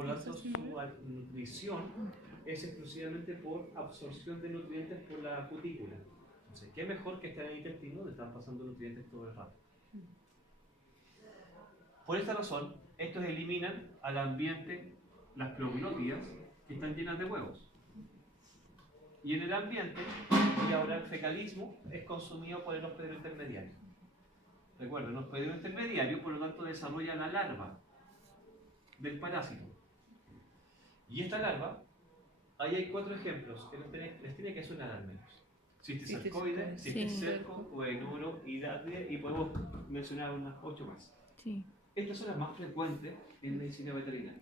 Por lo tanto, su nutrición es exclusivamente por absorción de nutrientes por la cutícula. Entonces, ¿qué mejor que estar en el intestino donde están pasando nutrientes todo el rato? Por esta razón, estos eliminan al ambiente las clobulopias que están llenas de huevos. Y en el ambiente, y ahora el fecalismo es consumido por el hospedero intermediario. Recuerden, el hospedero intermediario, por lo tanto, desarrolla la larva del parásito. Y esta larva, ahí hay 4 ejemplos que les tiene que sonar al menos. Cisticercoide, cisticerco, coenuro, hidatria, y podemos mencionar unas 8 más. Sí. Estas son las más frecuentes en medicina veterinaria.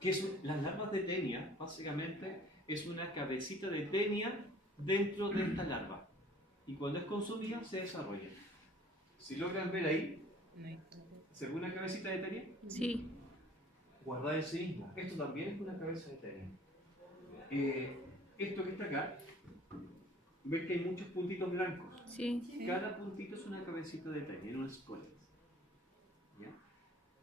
¿Qué son las larvas de tenia? Básicamente es una cabecita de tenia dentro de esta larva. Y cuando es consumida se desarrolla. Si logran ver ahí, ¿se ve una cabecita de tenia? Sí. Guardada en sí misma. Esto también es una cabeza de tenia. Esto que está acá, ven que hay muchos puntitos blancos. Sí. Cada puntito es una cabecita de tenia, en unas colas.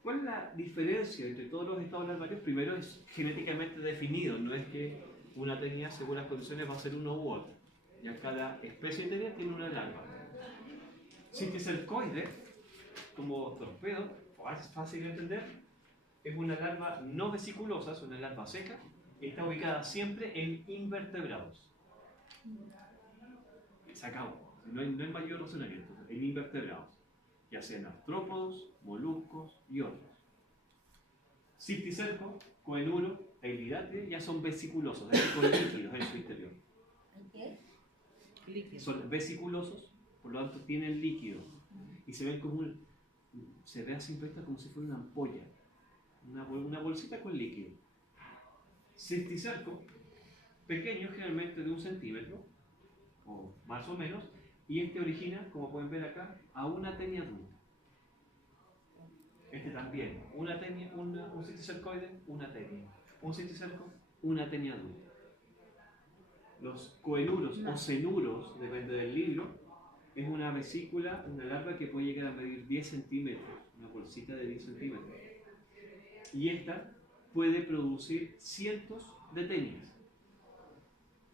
¿Cuál es la diferencia entre todos los estados larvarios? Primero, es genéticamente definido, no es que una tenia según las condiciones va a ser uno u otro. Ya cada especie de tenia tiene una larva. Cisticercoide, como torpedo, es fácil de entender, es una larva no vesiculosa, es una larva seca, está ubicada siempre en invertebrados. Se acabó, no hay mayor razonamiento, en invertebrados, ya sean artrópodos, moluscos y otros. Cisticerco, coenuro e hidatria ya son vesiculosos, es decir, con líquidos en su interior. ¿Qué? Líquido. Son vesiculosos, por lo tanto tienen líquido y se ven como se ve a simple vista como si fuera una ampolla, una bolsita con líquido. Cisticerco, pequeño, generalmente de 1 centímetro o más o menos, y este origina, como pueden ver acá, a una tenia adulta. Este también, un cisticercoide, una tenia. Un cisticerco, una tenia adulta. Los coenuros o cenuros, depende del libro, es una vesícula, una larva que puede llegar a medir 10 centímetros, una bolsita de 10 centímetros. Y esta puede producir cientos de tenias.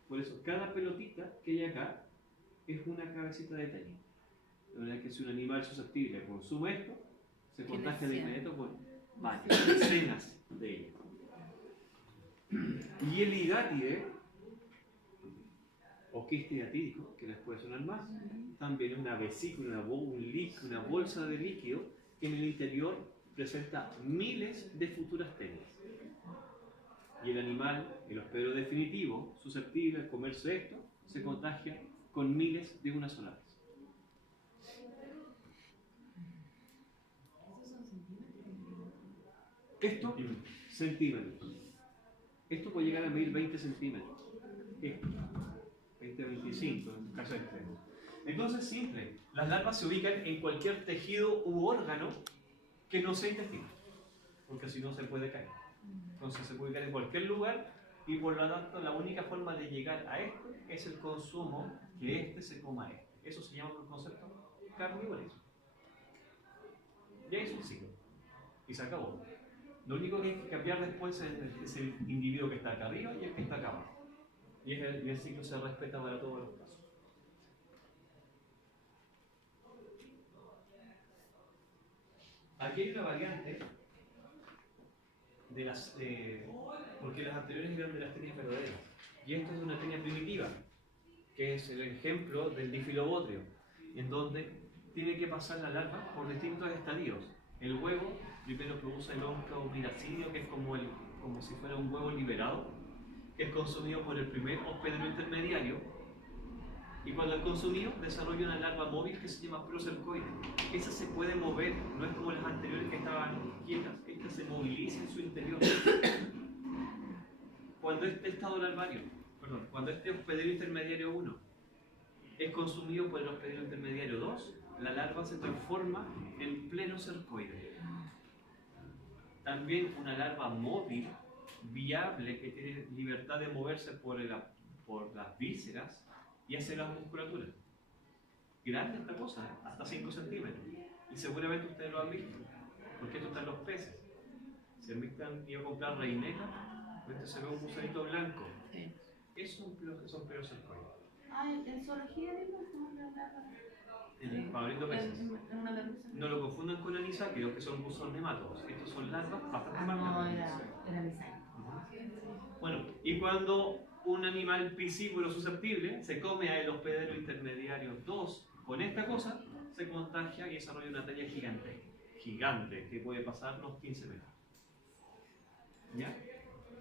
Por eso, cada pelotita que hay acá es una cabecita de tenia. De manera que si un animal susceptible consume esto, se contagia de inmediato con varias decenas de ellas. Y el hidátide, o quiste hidatídico, que les puede sonar más, también es una vesícula, una bolsa de líquido que en el interior presenta miles de futuras tenias. Y el animal, el hospedero definitivo, susceptible de comerse esto, se contagia con miles de una sola vez. Esto, centímetros. Esto puede llegar a medir 20 centímetros. Esto, 20 a 25 en caso extremo. Entonces, simple, las larvas se ubican en cualquier tejido u órgano que no sea intestino, porque si no se puede caer. Entonces se puede ubicar en cualquier lugar y por lo tanto la única forma de llegar a esto es el consumo, que este se coma este. Eso se llama por el concepto carnivorismo. Ya es un ciclo y se acabó. Lo único que hay que cambiar después es el individuo que está acá arriba y el que está acá abajo. Y el ciclo se respeta para todos los casos. Aquí hay una variante de las, porque las anteriores eran de las tenias verdaderas. Y esta es de una tenia primitiva, que es el ejemplo del difilobotrio, en donde tiene que pasar la larva por distintos estadios. El huevo primero produce el oncomidacidio, que es como si fuera un huevo liberado, que es consumido por el primer hospedero intermediario, y cuando es consumido desarrolla una larva móvil que se llama procercoide. Esa se puede mover, no es como las anteriores que estaban quietas, esta se moviliza en su interior. Cuando cuando este hospedero intermediario 1 es consumido por el hospedero intermediario 2, la larva se transforma en pleno cercoide. También una larva móvil, viable, que tiene libertad de moverse por las vísceras y hace las musculaturas. Grande esta cosa, hasta 5 centímetros. Y seguramente ustedes lo han visto, porque esto está en los peces. Si han visto, han ido a comprar reineta, este se ve un gusanito blanco. Sí. Esos son perocercoides. Ah, en zoología digo, como una larva. Abriendo peces. En una larva. No lo confundan con anisaquios, que son buzón nemátodos. Estos son larvas bastante más No, grandes. era misaña. Bueno, y cuando un animal piscívoro susceptible se come al hospedero intermediario 2 con esta cosa, se contagia y desarrolla una talla gigante, que puede pasar los 15 metros. ¿Ya?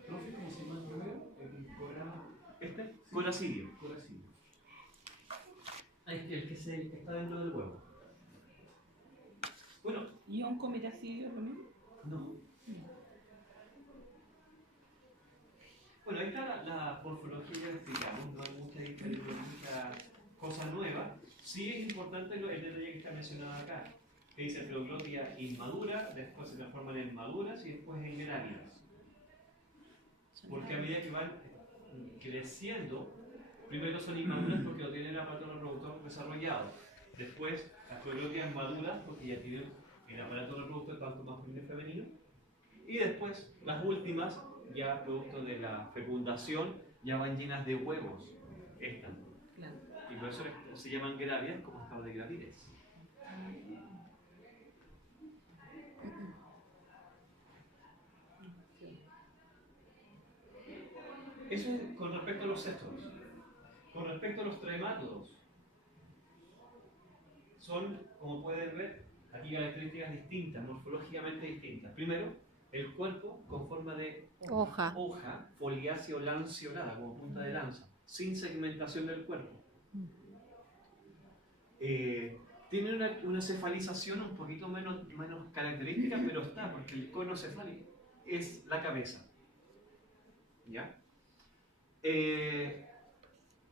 Profe, ¿cómo se llama el primero? El programa. Este, coracidio. Coracidio. El que está dentro del huevo. Bueno, ¿Y un comiracidio lo mismo? no. Bueno, ahí está la morfología que explicamos, no hay mucha cosa nueva. Sí es importante el detalle que está mencionado acá, que dice proglottia inmadura, después se transforman en maduras y después en grávidas. Porque a medida que van creciendo, primero son inmaduras porque no tienen el aparato reproductor desarrollado. Después las proglottias maduras porque ya tienen el aparato reproductor tanto masculino y femenino. Y después las últimas, ya producto de la fecundación, ya van llenas de huevos. Estas. Claro. Y por eso se llaman grávidas como estado de gravidez. Eso es con respecto a los cestos. Con respecto a los tremátodos, son, como pueden ver, aquí características distintas, morfológicamente distintas. Primero, el cuerpo con forma de Hoja. hoja foliácea o lanceolada, como punta de lanza, sin segmentación del cuerpo. Tiene una cefalización un poquito menos característica, pero está, porque el cono cefálico es la cabeza. ¿Ya?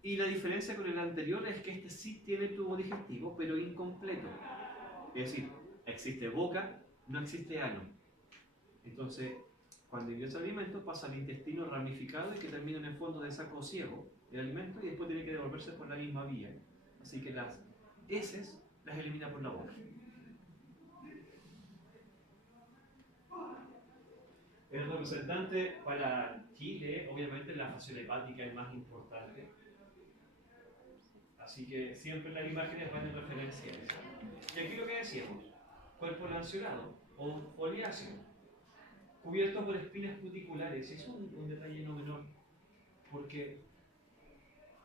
Y la diferencia con el anterior es que este sí tiene tubo digestivo, pero incompleto. Es decir, existe boca, no existe ano. Entonces, cuando ingresa el alimento, pasa al intestino ramificado y que termina en el fondo de saco ciego el alimento y después tiene que devolverse por la misma vía. Así que las heces las elimina por la boca. El representante para Chile, obviamente la fasciola hepática es más importante. Así que siempre las imágenes van en referencia a eso. Y aquí lo que decíamos, cuerpo lanceolado o foliáceo, cubierto por espinas cuticulares. Y eso es un detalle no menor, porque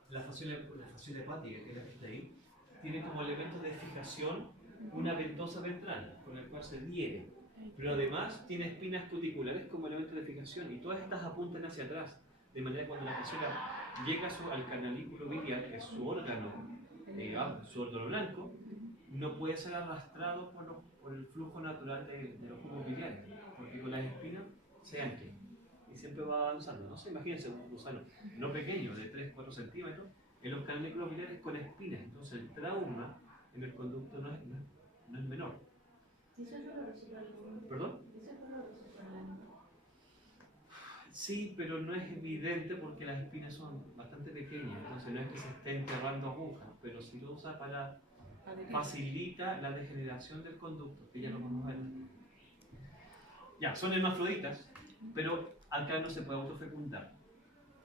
la fasciola hepática, que es la que está ahí, tiene como elementos de fijación una ventosa ventral, con el cual se adhiere. Pero además tiene espinas cuticulares como elemento de fijación, y todas estas apuntan hacia atrás, de manera que cuando la fasciola llega al canalículo biliar, que es su órgano blanco, no puede ser arrastrado por el flujo natural de los jugos biliares, porque con las espinas se ancla y siempre va avanzando. No sé, imagínense un gusano no pequeño, de 3-4 centímetros, en los canalículos biliares con espinas. Entonces el trauma en el conducto no es menor. ¿Perdón? Sí, pero no es evidente porque las espinas son bastante pequeñas, entonces no es que se esté enterrando agujas, pero sí lo usa para facilita la degeneración del conducto, que ya lo vamos a ver. Ya, son hermafroditas, pero acá no se puede autofecundar,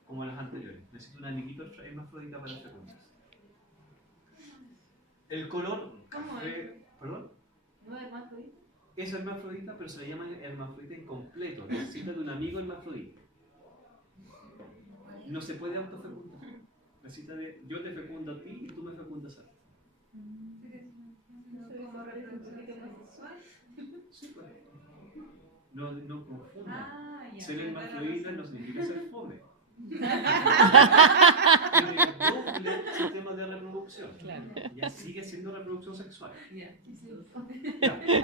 como las anteriores. Necesito un anillito hermafrodita para fecundar. El color ¿Cómo café, ¿perdón? ¿No es hermafrodita? Es hermafrodita, pero se le llama hermafrodita incompleto. Necesita de un amigo hermafrodita. No se puede autofecundar. Necesita de yo te fecundo a ti y tú me fecundas a ti. Sí, pues. No confundan. Ser hermafrodita no significa ser fome. Tiene doble sistema de reproducción. Claro. Ya sigue siendo reproducción sexual. Ya.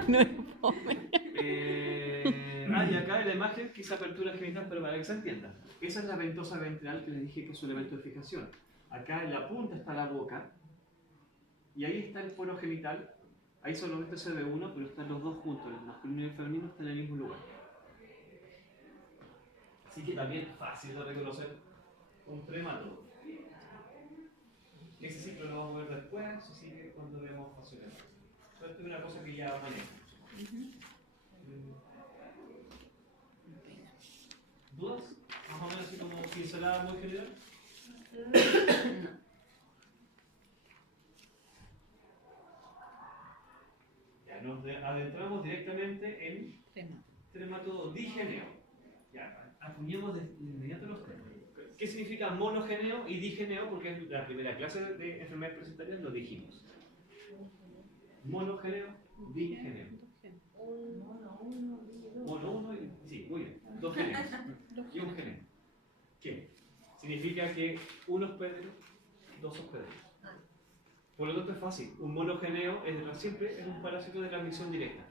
No es fome. Y acá en la imagen quizá apertura genital, pero para que se entienda. Esa es la ventosa ventral que les dije que es su elemento de fijación. Acá en la punta está la boca y ahí está el poro genital. Ahí solamente se ve uno, pero están los dos juntos, el masculino y el femenino están en el mismo lugar. Así que también fácil de reconocer un tremátodo. Ese ciclo lo vamos a ver después, así que cuando veamos fasciola. Esto es una cosa que ya manejamos. pincelada muy general? Ya nos adentramos directamente en trematodo digeneo. Ya, acuñemos de inmediato los términos. ¿Qué significa monogeneo y digeneo? Porque en la primera clase de enfermedades parasitarias lo dijimos. Monogeneo, digeneo. Mono uno y sí, muy bien. Dos geneos y un geneo. ¿Qué? Significa que un hospedero, dos hospederos. Por lo tanto es fácil. Un monogeneo siempre es un parásito de transmisión directa.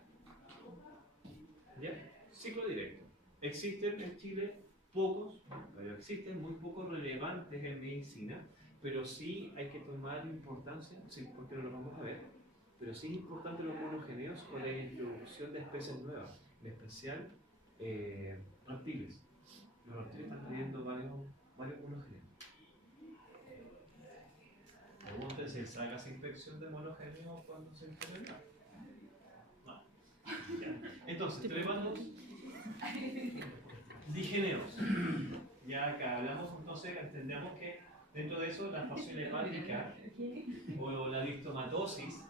¿Ya? Ciclo directo. Existen en Chile pocos, pero existen muy pocos relevantes en medicina, pero sí hay que tomar importancia, sí, porque no lo vamos a ver, pero sí es importante los monogeneos con la introducción de especies nuevas, en especial reptiles. Los reptiles están teniendo varios monogeneos. Pregúntense, ¿sacas infección de monogeneo cuando se enferma? No. Ya. Entonces, tremandos digeneos. Ya acá hablamos, entonces entendemos que dentro de eso la fascia hepática o la distomatosis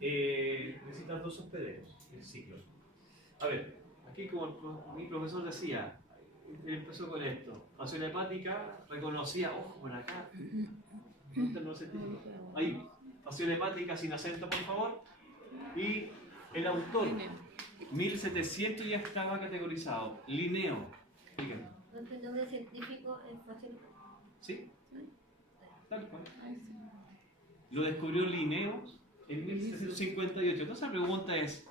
necesitan dos hospederos, el ciclo. A ver, aquí como mi profesor decía, él empezó con esto, fascia hepática reconocía, ojo, por acá, no científico. Ahí, fascia hepática sin acento, por favor. Y el autor, 1700 ya estaba categorizado. Linneo. Díganme. ¿El nombre científico es fácil? ¿Sí? Tal cual. Lo descubrió Linneo en 1758. Entonces la pregunta es,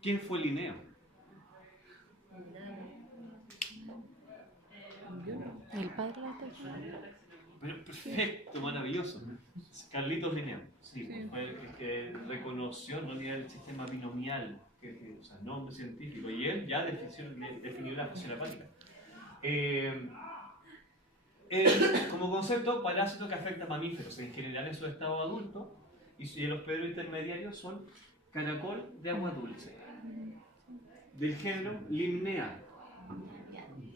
¿quién fue Linneo? El padre de la taxa. Perfecto, maravilloso. Carlitos Linneo. Sí, fue el que reconoció en realidad el sistema binomial, o sea, nombre científico, y él ya definió la fascia hepática. Como concepto, parásito que afecta a mamíferos, en general en su estado adulto, y el hospedero intermediario son caracol de agua dulce, del género Limnea.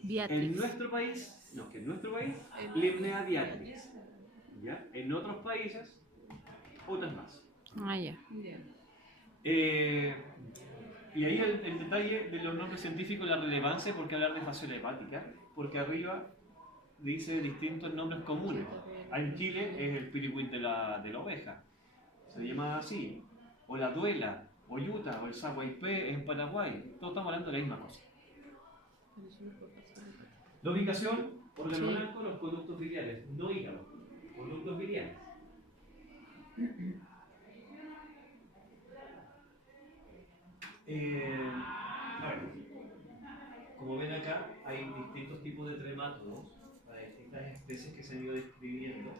En nuestro país, Limnea viatrix. ¿Ya? En otros países, otras más. Ah, ya. Y ahí el detalle de los nombres científicos, la relevancia, ¿por qué hablar de fascia hepática? Porque arriba dice distintos nombres comunes. En Chile es el piricuit de la oveja, se llama así, o la duela, o yuta, o el saguaypé en Paraguay. Todos estamos hablando de la misma cosa. La ubicación, órgano blanco, los conductos biliares, no hígado, conductos biliares. A ver, como ven acá, hay distintos tipos de tremátodos, hay distintas especies que se han ido describiendo,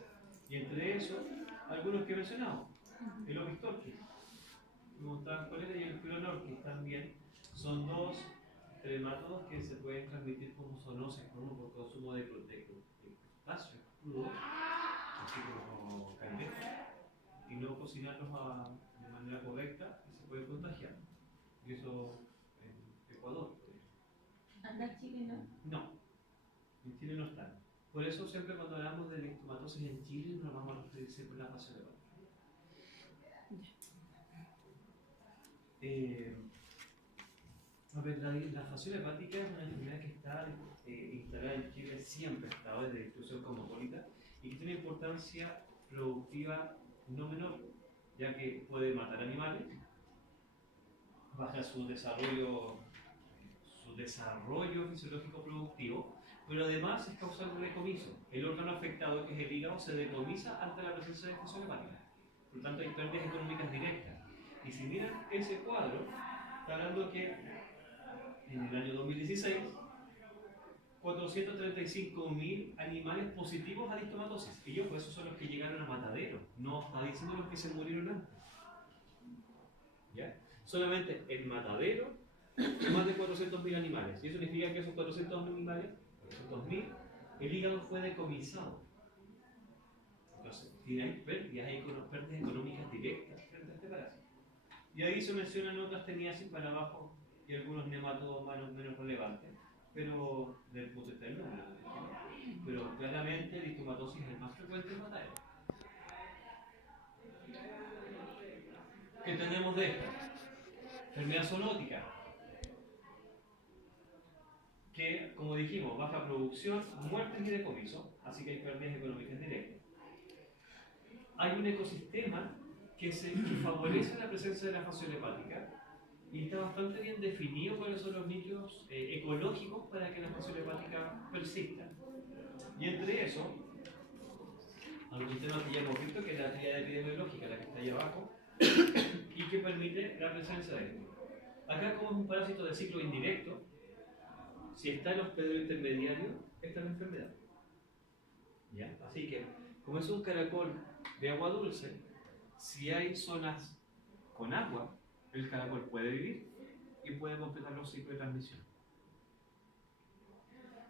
y entre esos, algunos que he mencionado, el Opistorchis, y el Pilonorchis también, son dos tremátodos que se pueden transmitir como zoonosis, como por consumo de crustáceos crudos, así como cangrejo, y no cocinarlos de manera correcta, y se pueden contagiar. Y eso en Ecuador. ¿Anda en Chile, no? No, en Chile no están. Por eso siempre cuando hablamos de listomatosis en Chile nos vamos a referir siempre a la fascia hepática. A ver, la fascia hepática es una enfermedad que está instalada en Chile, siempre ha estado desde distribución cosmopolita y que tiene importancia productiva no menor, ya que puede matar animales, baja su desarrollo fisiológico productivo, pero además es causal de decomiso. El órgano afectado, que es el hígado, se decomisa ante la presencia de fascia hepática. Por lo tanto, hay pérdidas económicas directas. Y si miran ese cuadro, está hablando que en el año 2016, 435.000 animales positivos a listomatosis. Ellos, pues, esos son los que llegaron a matadero. No está diciendo los que se murieron antes. ¿Ya? Solamente en matadero, más de 400.000 animales. Y eso significa que esos 400.000 animales, 400.000, el hígado fue decomisado. Entonces, hay pérdidas económicas directas frente a este parásito. Y ahí se mencionan otras teniasis para abajo y algunos nematodos menos relevantes. pero del punto de vista del número. Pero claramente la histomatosis es el más frecuente en matadero. ¿Qué tenemos de esta? Enfermedad zoonótica, que, como dijimos, baja producción, muertes y decomiso, así que hay pérdidas económicas directas. Hay un ecosistema que favorece la presencia de la fasciola hepática y está bastante bien definido cuáles son los nichos ecológicos para que la fasciola hepática persista. Y entre eso, algún tema que ya hemos visto, que es la tríada epidemiológica, la que está ahí abajo, y que permite la presencia de esto. Acá, como es un parásito de ciclo indirecto, si está en hospedero intermediario, está en la enfermedad. ¿Ya? Así que, como es un caracol de agua dulce, si hay zonas con agua, el caracol puede vivir y puede completar los ciclos de transmisión.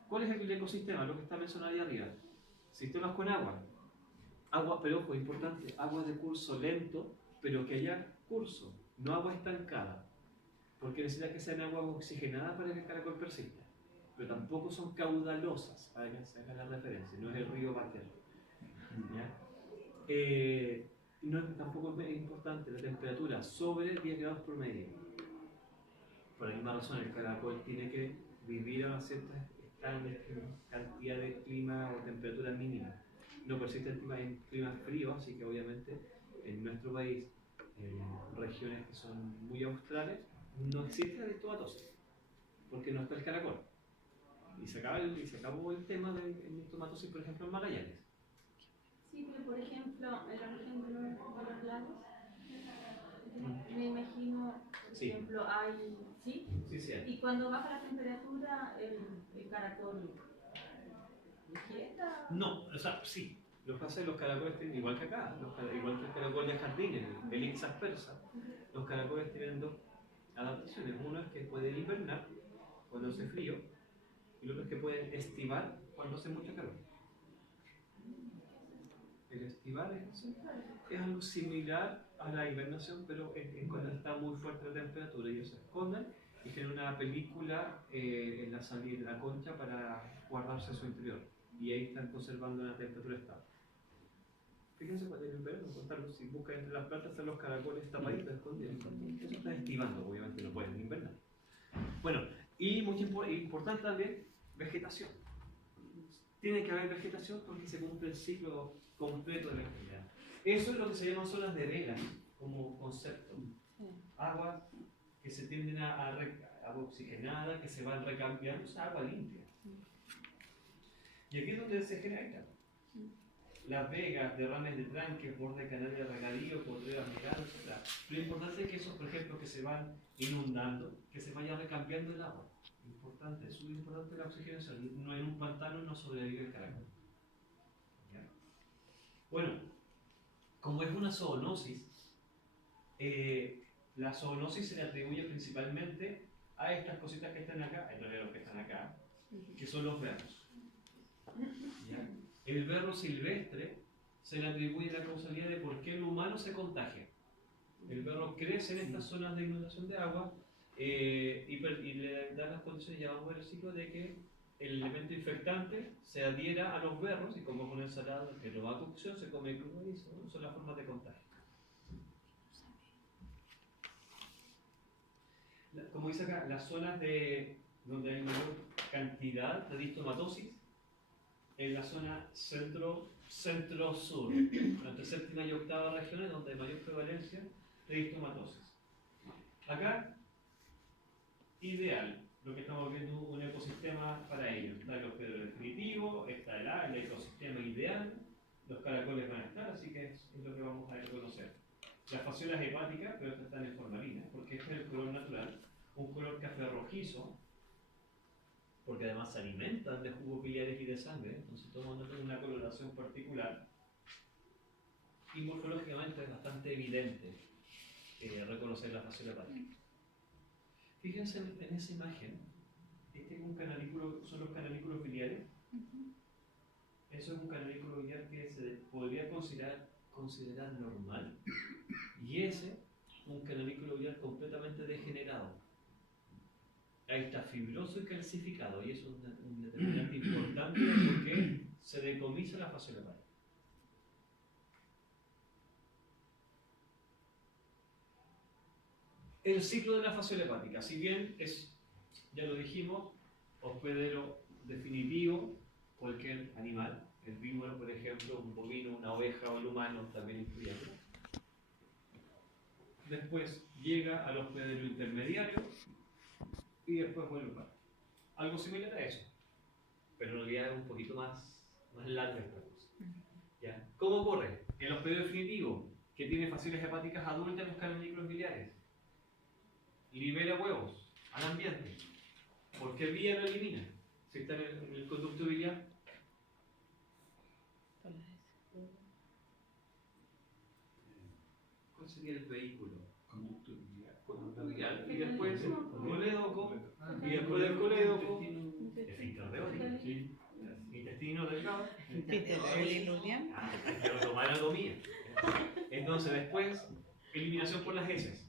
¿Cuál es el ecosistema? Lo que está mencionado ahí arriba. Sistemas con agua. Agua, pero ojo, importante, agua de curso lento, pero que haya curso, no agua estancada. Porque necesita que sean agua oxigenada para que el caracol persista. Pero tampoco son caudalosas, para que se haga la referencia, no es el río Baquer. Tampoco es importante la temperatura sobre 10 grados por medio. Por la misma razón, el caracol tiene que vivir a una cierta cantidad de clima o temperatura mínima. No persiste en climas fríos, así que obviamente en nuestro país, en regiones que son muy australes, no existe la histomatosis, porque no está el caracol. Y se acabó el tema de la histomatosis, por ejemplo, en Magallanes. Sí, pero por ejemplo, en la región de los lagos, me imagino, por Sí. ejemplo, hay. ¿Sí? Sí, sí. Y cuando baja la temperatura, el caracol inquieta. No, o sea, sí. Lo que pasa es que los caracoles tienen, igual que acá, igual que el caracol de jardín, el Ixas persa, los caracoles tienen dos adaptaciones. Uno es que pueden hibernar cuando hace frío, y el otro es que pueden estivar cuando hace mucho calor. El estivar es algo similar a la hibernación, pero cuando está muy fuerte la temperatura, ellos se esconden y generan una película en la salida de la concha para guardarse en su interior. Y ahí están conservando una temperatura estable. Fíjense cuando en el verano, si buscan entre las plantas, están los caracoles tapaditos, escondidos. Eso está estivando, obviamente no pueden invernar. Bueno, y muy importante también, vegetación. Tiene que haber vegetación porque se cumple el ciclo completo de la enfermedad. Eso es lo que se llaman zonas de vela, como concepto. Aguas que se tienden a agua oxigenada, que se van recambiando, o sea, agua limpia. Y aquí es donde se genera esta. Las vegas, derrames de tranques, borde de canales de regadío, potreras migradas, etc. Lo importante es que esos, por ejemplo, que se van inundando, que se vaya recambiando el agua. Importante, es muy importante la oxigenación. No, en un pantano no sobrevive el caracol. ¿Ya? Bueno, como es una zoonosis, la zoonosis se le atribuye principalmente a estas cositas que están acá, en realidad los que están acá, que son los berros. ¿Ya? El berro silvestre se le atribuye la causalidad de por qué el humano se contagia. El berro crece en estas zonas de inundación de agua y le da las condiciones, ya vamos a ver el ciclo, de que el elemento infectante se adhiera a los berros y como con ensalada que no va a cocción, se come crudo y son las formas de contagio. Como dice acá, las zonas donde hay mayor cantidad de histomatosis en la zona centro-sur, entre séptima y octava regiones donde hay mayor prevalencia de histomatosis. Acá, ideal, lo que estamos viendo un ecosistema para ello. Está el hospedero definitivo, está el ecosistema ideal, los caracoles van a estar, así que es lo que vamos a reconocer. Las fasciolas hepáticas, pero estas están en formalina, porque este es el color natural, un color café rojizo, porque además se alimentan de jugos biliares y de sangre, entonces todo el mundo tiene una coloración particular. Y morfológicamente es bastante evidente reconocer la fasciola hepática. Fíjense en esa imagen, este es un canalículo, son los canalículos biliares. Eso es un canalículo biliar que se podría considerar normal. Y ese, un canalículo biliar completamente degenerado. Ahí está fibroso y calcificado, y eso es un determinante importante de por qué se decomisa la fascia hepática. El ciclo de la fascia hepática, si bien es, ya lo dijimos, hospedero definitivo, cualquier animal, el víboro, por ejemplo, un bovino, una oveja o el humano también incluyendo. Después llega al hospedero intermediario y después vuelve para. Algo similar a eso, pero en realidad es un poquito más larga esta cosa. ¿Ya? ¿Cómo ocurre? El hospedero definitivo, que tiene fascias hepáticas adultas en los cavernícolas biliares, libera huevos al ambiente. ¿Por qué vía lo elimina? Si está en el conducto biliar. ¿Cuál sería el vehículo? Conducto biliar. Conducto biliar. Y después colédoco. Y después del colédoco, esfínter de Oddi. Sí. Intestino delgado. Piteroilulian. Anatomía. Entonces después, eliminación por las heces.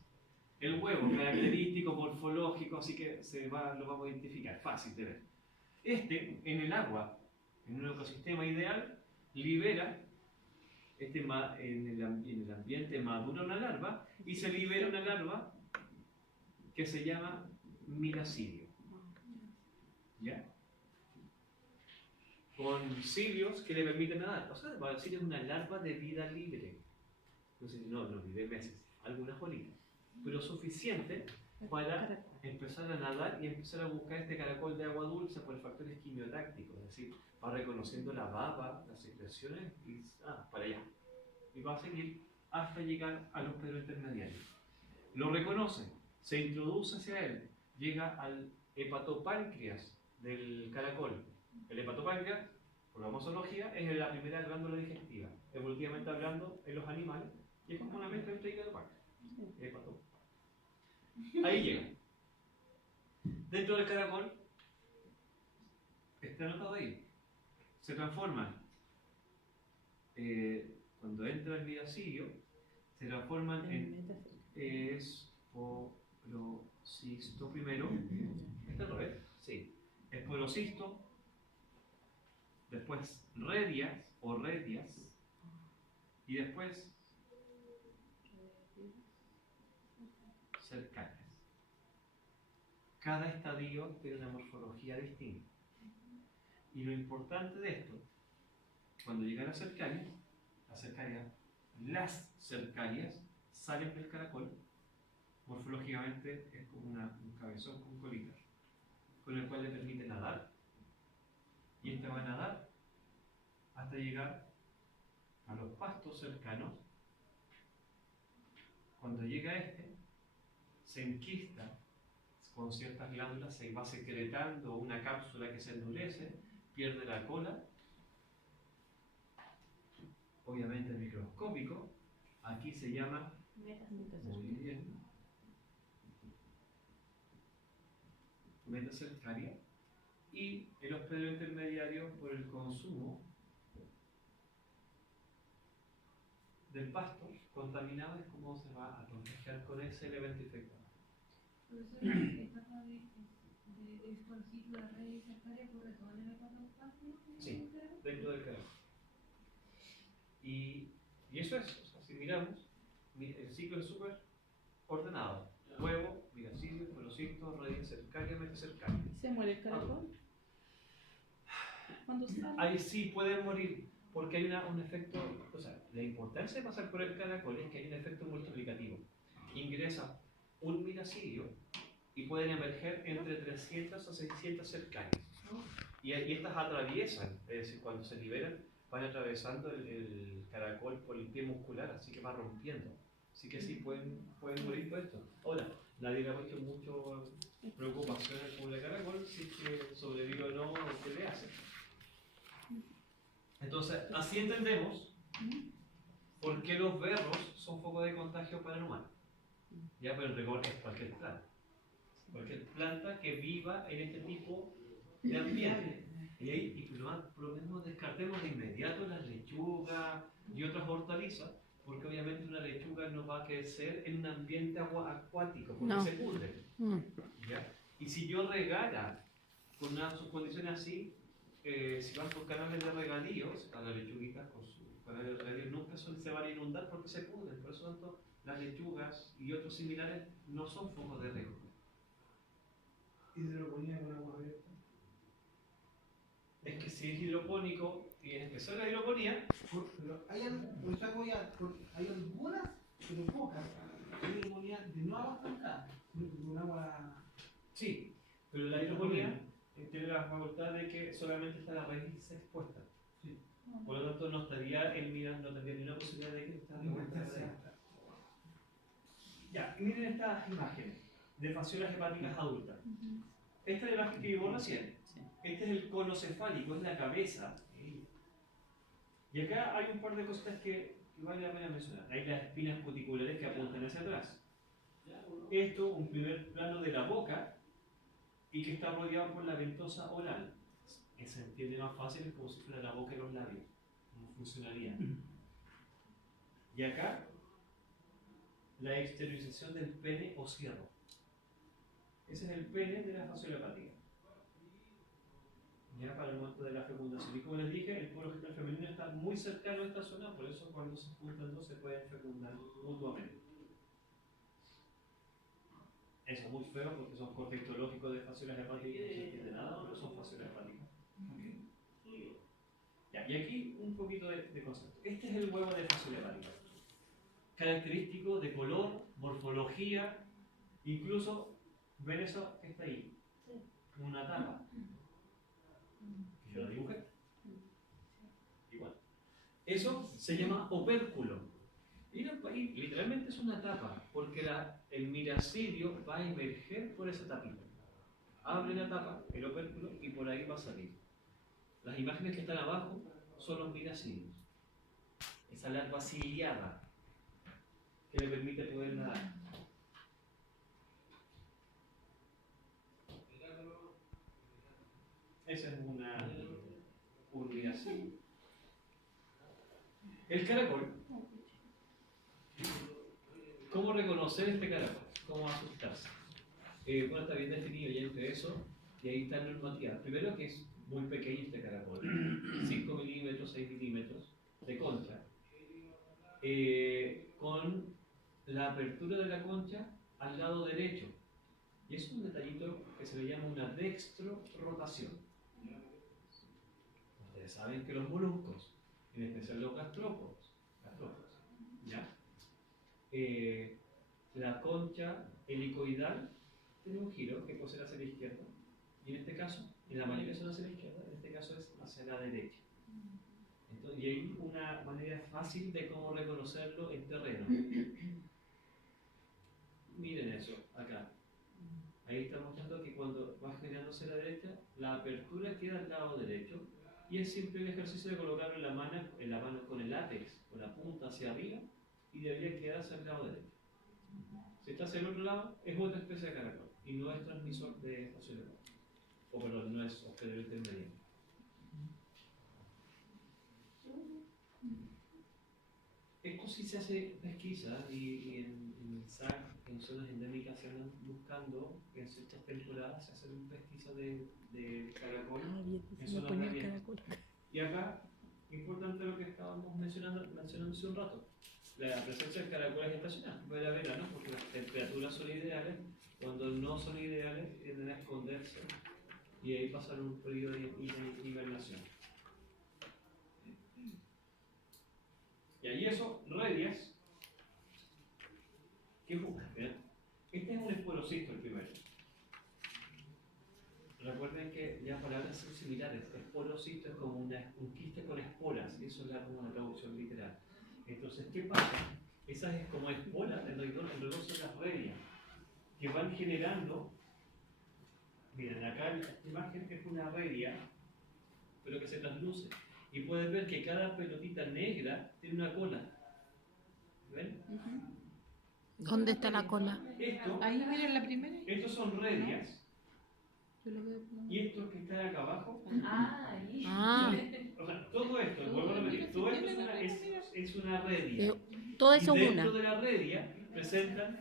El huevo, característico, morfológico, así que lo vamos a identificar, fácil de ver. En el agua, en un ecosistema ideal, libera, en el ambiente madura una larva, y se libera una larva que se llama miracidio. ¿Ya? Con cilios que le permiten nadar. O sea, el miracidio es una larva de vida libre. No vive meses, algunas bolitas. Pero suficiente para empezar a nadar y empezar a buscar este caracol de agua dulce por factores quimiotácticos, es decir, va reconociendo la baba, las secreciones y para allá. Y va a seguir hasta llegar al hospedero intermediario. Lo reconoce, se introduce hacia él, llega al hepatopáncreas del caracol. El hepatopáncreas, por la mosología, es la primera glándula digestiva, evolutivamente hablando en los animales, y es como una mezcla entre hígado y páncreas. Hepatopáncreas. Ahí llega. Dentro del caracol, está anotado ahí, se transforman, cuando entra el miracidio, se transforman en esporocisto primero, ¿está al revés? Sí. Esporocisto, después redias o redias, y después cercanias. Cada estadio tiene una morfología distinta. Y lo importante de esto, cuando llega a las cercanias salen del caracol, morfológicamente es como un cabezón con colita, con el cual le permite nadar, y este va a nadar hasta llegar a los pastos cercanos. Cuando llega se enquista con ciertas glándulas, se va secretando una cápsula que se endurece, pierde la cola, obviamente microscópico, aquí se llama, muy bien, metacercaria, y el hospedero intermediario por el consumo del pasto contaminado es como se va a contagiar con ese elemento infectado. Profesor, ¿la etapa de esporocito, la red cercaria ocurre todo en el hepatopáncreas? Sí, dentro del caracol. Y eso es, o sea, si miramos, el ciclo es súper ordenado. Huevo, miracidio, esporocito, red cercaria, metacercaria. ¿Se muere el caracol? ¿Cuándo sale? Ahí sí pueden morir, porque hay un efecto, o sea, la importancia de pasar por el caracol es que hay un efecto multiplicativo. Ingresa un miracidio y pueden emerger entre 300 a 600 cercanias. Y estas atraviesan, es decir, cuando se liberan, van atravesando el caracol por el pie muscular, así que va rompiendo. Así que sí, pueden morir por esto. Ahora, nadie le ha puesto mucho preocupación al pobre caracol, si es que sobrevive o no, o qué le hace. Entonces, así entendemos por qué los berros son foco de contagio para el humano. Ya, pero el rigor es cualquier planta. Cualquier planta que viva en este tipo de ambiente. Y ahí, por lo menos descartemos de inmediato las lechugas y otras hortalizas, porque obviamente una lechuga no va a crecer en un ambiente acuático, porque No. se pudre. Mm. ¿Ya? Y Y si yo regara con unas condiciones así, si van por canales de regadíos, a las lechuguitas con sus canales de regadío nunca se van a inundar porque se pudren. Por eso tanto, las lechugas y otros similares no son focos de riesgo. Hidroponía con agua abierta. Es que si es hidropónico y en especial la hidroponía, Pero hay algunas, pero pocas, hidroponía de no agua estancada, con agua. sí, pero la hidroponía tiene la facultad de que solamente está la raíz expuesta. Sí. Por lo tanto, no estaría en miras, no tendría ni una posibilidad de que esta revuelta de raíz. Ya, y miren estas imágenes de fasciolas hepáticas adultas. Esta es la imagen que vimos recién. Este es el cono cefálico, es la cabeza. Y acá hay un par de cositas que vale la pena mencionar. Hay las espinas cuticulares que apuntan hacia atrás. Esto, un primer plano de la boca y que está rodeado por la ventosa oral. Se entiende más fácil, es como si fuera la boca y los labios. No funcionaría. Y acá, la exteriorización del pene o cierro. Ese es el pene de la fasciola hepática. Ya para el momento de la fecundación. Y como les dije, el polo genital femenino está muy cercano a esta zona, por eso cuando se juntan dos se pueden fecundar mutuamente. Eso es muy feo porque son cortes histológicos de fasciolas hepáticas, no se entiende nada, pero son fasciolas hepáticas. Ya, y aquí un poquito de concepto. Este es el huevo de fasciola hepática. Característico de color, morfología, incluso, ven eso que está ahí, una tapa. Yo la dibujé. Igual. Eso se llama opérculo. Y literalmente es una tapa, porque el miracidio va a emerger por esa tapita. Abre la tapa, el opérculo, y por ahí va a salir. Las imágenes que están abajo son los miracidios. Esa larva ciliada que le permite poder nadar. Esa es un miracidio. El caracol. ¿Cómo reconocer este caracol? ¿Cómo asustarse? Bueno, está bien definido ya entre eso, y ahí está la normativa. Primero que es muy pequeño este caracol, 5 milímetros, 6 milímetros de concha, con la apertura de la concha al lado derecho. Y es un detallito que se le llama una dextrorotación. Ustedes saben que los moluscos, en especial los gastrópodos, ¿ya? La concha helicoidal tiene un giro que puede ser hacia la izquierda, y en este caso, en la mayoría son hacia la izquierda, en este caso es hacia la derecha. Entonces, y hay una manera fácil de cómo reconocerlo en terreno. Miren eso, acá. Ahí está mostrando que cuando va generándose a la derecha, la apertura queda al lado derecho, y es simple el ejercicio de colocarlo en la mano con el látex, con la punta hacia arriba, y debería quedarse al lado derecho. Si está hacia el otro lado, es otra especie de caracol, y no es transmisor de fasciola hepática. O perdón, no es hospedero intermedio. Esto sí se hace pesquisa, y en el SAC, en zonas endémicas, se andan buscando, en ciertas temporadas, se hace un pesquisa de caracol en zonas calientes. Y acá, importante lo que estábamos mencionando hace un rato, la presencia de caracoles estacional, puede haber verano, porque las temperaturas son ideales. Cuando no son ideales, tienden a esconderse y ahí pasan un periodo de hibernación. Y ahí eso, redias, ¿qué buscan? Este es un esporocisto el primero. Recuerden que las palabras son similares. Esporocisto es como un quiste con esporas, eso es como una traducción literal. Entonces, ¿qué pasa? Esas es como esporas, en realidad son las redias, que van generando. Miren, acá esta imagen es una redia, pero que se trasluce. Y pueden ver que cada pelotita negra tiene una cola. ¿Ven? ¿Dónde está la cola? Ahí miren la primera. Estos son redias. Yo lo veo. Y estos que están acá abajo. Ahí. Ah, O sea, todo esto, vuelvo a repetir, todo esto es una redia. todo eso y es dentro una. de la redia presentan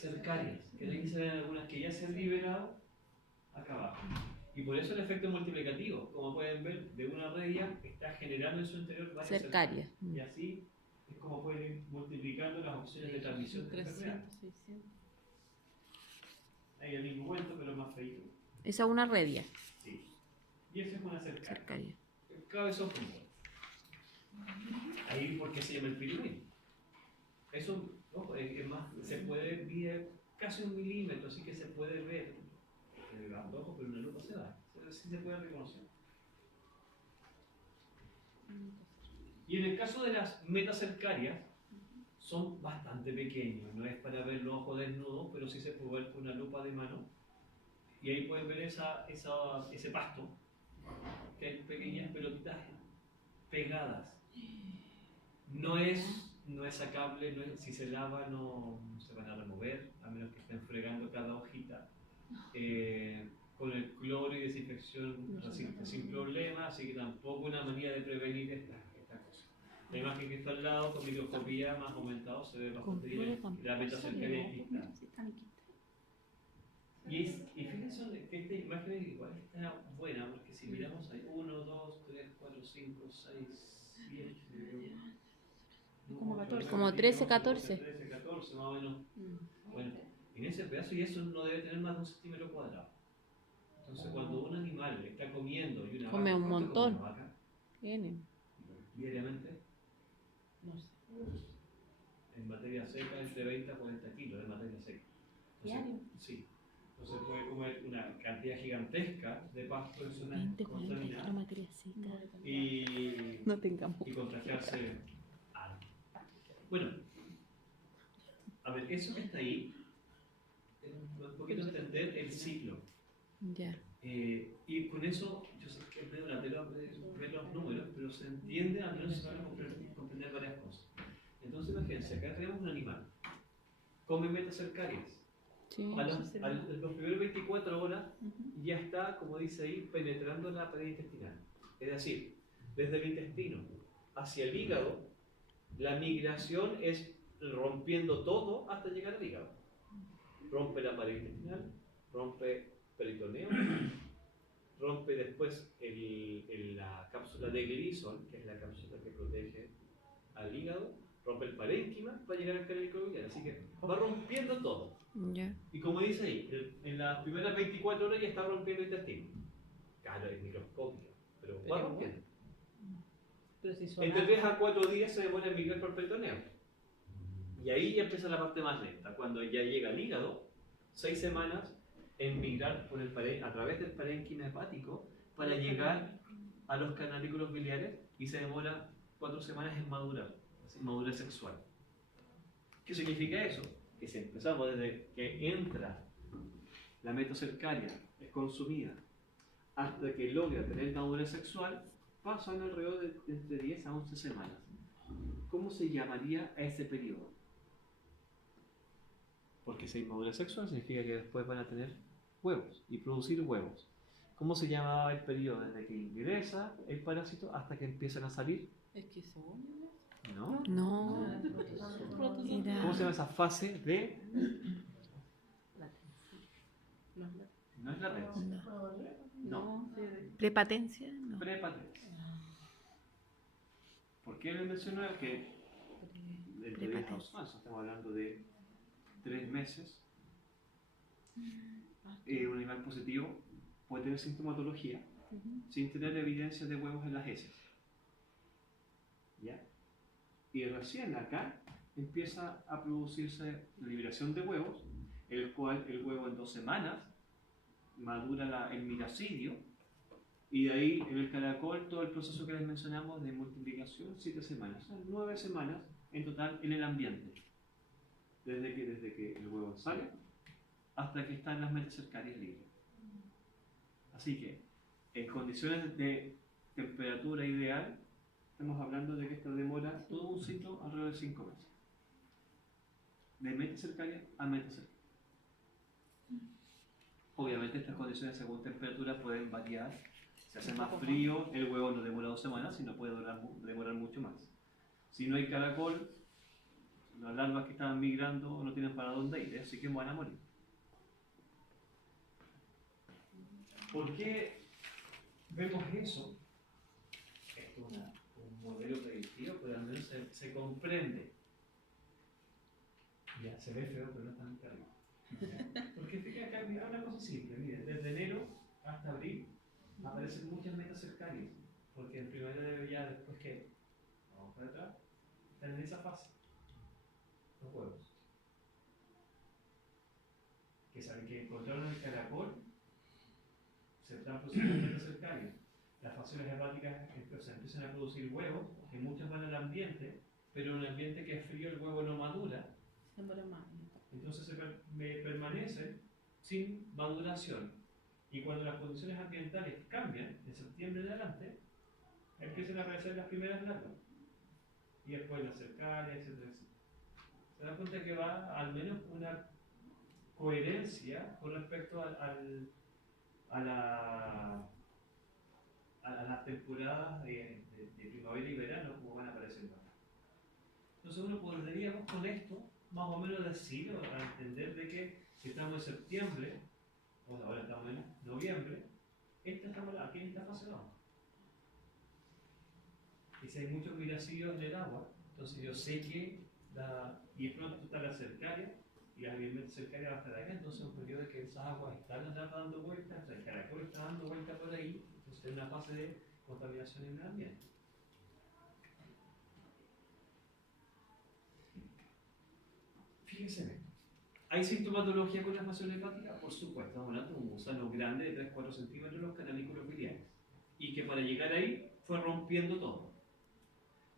cercarias, que de aquí se ven algunas que ya se han liberado acá abajo. Y por eso el efecto multiplicativo, como pueden ver, de una red ya está generando en su interior varias Cercaria. Y así es como pueden ir multiplicando las opciones de transmisión de enfermedad. 300, 600. Ahí el mismo cuento, pero más feito. Esa es una redia. Sí. Y esa es una cercaria. Cercaria. El cabezón pulmonar. Ahí, ¿por qué se llama el pirulín? Eso, ojo, es más, se puede ver casi 1 milímetro, así que se puede ver. Ojo, pero una lupa se da. Sí se puede reconocer. Y en el caso de las metacercarias, son bastante pequeños. No es para ver los ojos desnudos, pero sí se puede ver con una lupa de mano. Y ahí pueden ver ese pasto, que hay pequeñas pelotitas pegadas. No es sacable, si se lava no se van a remover, a menos que estén fregando cada hojita. Con el cloro y desinfección sin problema, así que tampoco una manera de prevenir esta cosa. La imagen que está al lado con microscopía más aumentado se ve bastante bien. La metacercaria es distinta. Y fíjense que esta imagen igual está buena, porque si miramos hay 1, 2, 3, 4, 5, 6, 7, Como 14. Como 13, 14. 13, 14 más o menos. Bueno, en ese pedazo, y eso no debe tener más de 1 centímetro cuadrado. Entonces, cuando un animal está comiendo y una Come vaca, un ¿cuánto montón. come una vaca Tienen. diariamente? No sé. En materia seca, entre 20 a 40 kilos de materia seca. ¿Diario? Sí. Entonces puede comer una cantidad gigantesca de pasto en zonas 20, 40 contaminadas kilos materia seca. y, No tengamos. y contagiarse algo. Bueno, a ver, eso que está ahí es un poquito entender el ciclo. Ya. Y con eso, yo sé que es medio latero ver los números, pero se entiende, al menos se van a comprender varias cosas. Entonces, imagínense, acá tenemos un animal, come metacercarias. Sí. A los primeros 24 horas ya está, como dice ahí, penetrando la pared intestinal. Es decir, desde el intestino hacia el hígado, la migración es rompiendo todo hasta llegar al hígado. Rompe la pared intestinal, rompe peritoneo, rompe después la cápsula de Gleason, que es la cápsula que protege al hígado, rompe el parénquima para llegar al canal biliar. Así que va rompiendo todo. Ya. Y como dice ahí, en las primeras 24 horas ya está rompiendo el intestino. Claro, es microscópico, pero va rompiendo. Pero si son Entre 3 a 4 días se demora en migrar por el peritoneo. Y ahí ya empieza la parte más lenta. Cuando ya llega al hígado, 6 semanas en migrar a través del parénquima hepático para llegar a los canalículos biliares y se demora 4 semanas en madurar, madurez sexual. ¿Qué significa eso? Que si empezamos desde que entra la metacercaria, es consumida, hasta que logra tener madurez sexual, pasan alrededor de entre 10 a 11 semanas. ¿Cómo se llamaría a ese periodo? Porque si hay madurez sexual significa que después van a tener huevos y producir huevos. ¿Cómo se llamaba el periodo desde que ingresa el parásito hasta que empiezan a salir? Es que según yo, ¿No? No. Era ¿Cómo se llama esa fase de...? no, No es latencia. No. prepatencia. No. Prepatencia. ¿Por qué le menciono que dentro de estos pasos estamos hablando de 3 meses? Un animal positivo puede tener sintomatología sin tener evidencia de huevos en las heces. ¿Ya? Y recién acá empieza a producirse la liberación de huevos, el cual el huevo en 2 semanas madura el miracidio, y de ahí en el caracol todo el proceso que les mencionamos de multiplicación, 7 semanas, son 9 semanas en total en el ambiente, desde que el huevo sale hasta que están las metacercarias libres. Así que en condiciones de temperatura ideal estamos hablando de que esto demora todo un ciclo alrededor de 5 meses, de metacercaria a metacercaria. Obviamente estas condiciones según temperatura pueden variar. Si hace más frío, el huevo no demora 2 semanas, sino puede demorar mucho más. Si no hay caracol, las larvas que estaban migrando no tienen para dónde ir, así que van a morir. ¿Por qué vemos eso? Esto es un modelo predictivo, pero al menos se comprende. Ya, se ve feo, pero no es tan terrible. Porque fíjate acá, mira una cosa simple, miren, desde enero hasta abril aparecen muchas metas cercanas, porque el primero de ya después que vamos para atrás, están en esa fase, los huevos. Que saben que encontraron el caracol, se están produciendo metas cercanas. Las fasiones hepáticas empiezan a producir huevos, que muchas van al ambiente, pero en un ambiente que es frío el huevo no madura. Se muere más. Entonces permanecen sin maduración. Y cuando las condiciones ambientales cambian, de septiembre en adelante, empiezan a aparecer las primeras larvas. Y después las cercarias, etcétera, etcétera. Se dan cuenta que va al menos una coherencia con respecto a las temporadas de primavera y verano, como van apareciendo. Entonces uno podríamos con esto más o menos decir o a entender de que si estamos en septiembre, o ahora estamos en noviembre, estamos aquí en esta fase 2. Y si hay muchos miracidos en el agua, entonces yo sé que y de pronto está la cercaria, y la cercaria va a estar acá, entonces es un periodo de que esas aguas están dando vueltas, el caracol está dando vueltas por ahí, entonces es una fase de contaminación en el ambiente. Fíjense en esto. ¿Hay sintomatología con la fasciole hepática? Por supuesto, estamos hablando de un gusano grande de 3-4 centímetros, los cananículos biliares, y que para llegar ahí fue rompiendo todo.